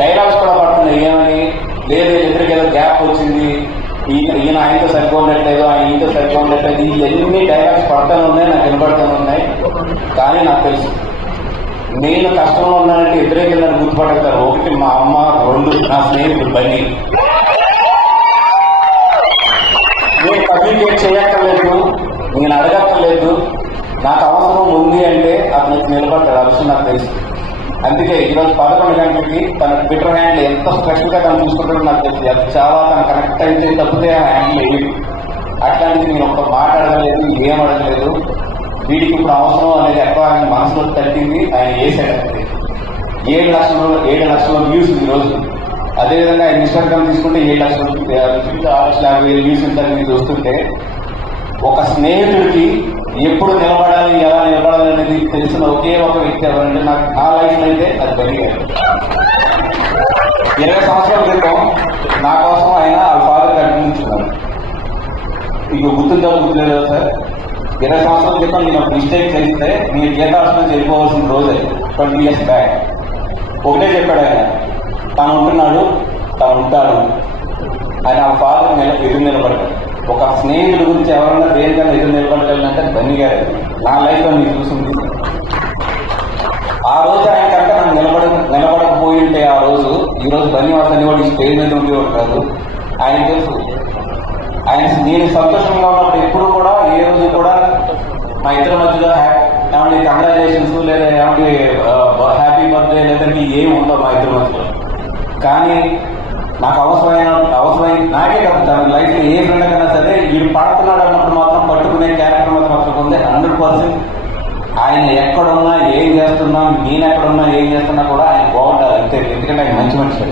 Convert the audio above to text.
Dialogues కూడా పడుతున్నాయి. ఏమని లేదు ఇద్దరికి ఏదో గ్యాప్ వచ్చింది, ఈయన ఆయనతో సరిగ్గా ఉండట్లేదు, ఆయన ఈయనతో సరిగ్గా ఉండట్లేదు, ఇవన్నీ డైలాగ్స్ పడతానే ఉన్నాయి, నాకు వినపడుతూనే ఉన్నాయి. కానీ నాకు తెలుసు నేను కష్టంలో ఉన్నానంటే ఇద్దరే కింద గుర్తుపడతారు. ఒకటి మా అమ్మ, రెండు నా స్నేహితుడు బండి. నేను కమ్యూనికేట్ చేయక్కర్లేదు, నేను అడగక్కర్లేదు, నాకు అవసరం ఉంది అంటే అతనికి నిలబడతాడు. ఆ విషయం నాకు తెలుసు. అందుకే ఈరోజు 11 గంటలకి తన ట్విట్టర్ హ్యాండిల్ ఎంత స్పెషల్ గా తను చూసుకుంటాడో నాకు తెలుసు. అది చాలా తను కనెక్ట్ అయితే తప్పితే ఆ హ్యాండిల్ వేయదు. అట్లాంటిది నేను ఒక్క మాట అడగలేదు, ఏం అడగలేదు. వీడికి ఇప్పుడు అవసరం అనేది ఎక్కడ ఆయన మనసులో తట్టింది, ఆయన వేసాడు. 7 లక్షల వ్యూస్ ఈ రోజు. అదేవిధంగా ఆయన ఇన్స్టాగ్రామ్ తీసుకుంటే 7 లక్షల 6,50,000 వ్యూస్ ఉంటారని చూస్తుంటే ఒక స్నేహితుడికి ఎప్పుడు నిలబడాలి, ఎలా నిలబడాలి అనేది తెలిసిన ఒకే ఒక వ్యక్తి ఎవరంటే నా లైఫ్ అయితే అది బండి గారు. 20 సంవత్సరాల క్రితం నా కోసం ఆయన వాళ్ళ ఫాదర్ అడ్మించున్నారు. ఇక గుర్తుందో గుర్తులేదు సార్. 20 సంవత్సరాల క్రితం నేను ఒక మిస్టేక్ చేస్తే నేను గీతాశ్రమం వెళ్ళిపోవాల్సిన రోజే 20 years బ్యాక్. ఒకటే చెప్పాడు ఆయన, తను ఉంటున్నాడు, తను ఉంటాడు ఆయన. ఆ ఫాదర్ ఎదురు నిలబడ్డాడు. ఒక స్నేహితుడి గురించి ఎవరన్నా దేనికన్నా ఎదురు నిలబడగలంటే బన్నీ గారు. నా లైఫ్లో మీరు చూసింది ఆ రోజు ఆయన కనుక నాకు నిలబడకపోయి ఉంటే ఆ రోజు ఈ రోజు బన్నీవాసని కూడా ఈ స్టేజ్ మీద ఉండేవాడు కాదు. ఆయన తెలుసు. ఆయన నేను సంతోషంగా ఉన్నప్పుడు ఎప్పుడు కూడా ఏ రోజు కూడా మా ఇద్దరి మధ్యలో ఏమంటే కంగ్రాచులేషన్స్ లేదా ఏమంటే హ్యాపీ బర్త్డే లేదంటే ఏమి ఉండవు మా ఇద్దరి మధ్యలో. కానీ నాకు అవసరమైన నాకే కదా తన లైఫ్ ఏ ఫ్రెండ్ కన్నా సరే వీడు పాడుతున్నాడు అన్నప్పుడు మాత్రం పట్టుకునే క్యారెక్టర్ మాత్రం ఉంది 100%. ఆయన ఎక్కడున్నా ఏం చేస్తున్నా, నేను ఎక్కడున్నా ఏం చేస్తున్నా కూడా ఆయన బాగుండాలి అంతే. ఎందుకంటే ఆయన మంచి మనిషి.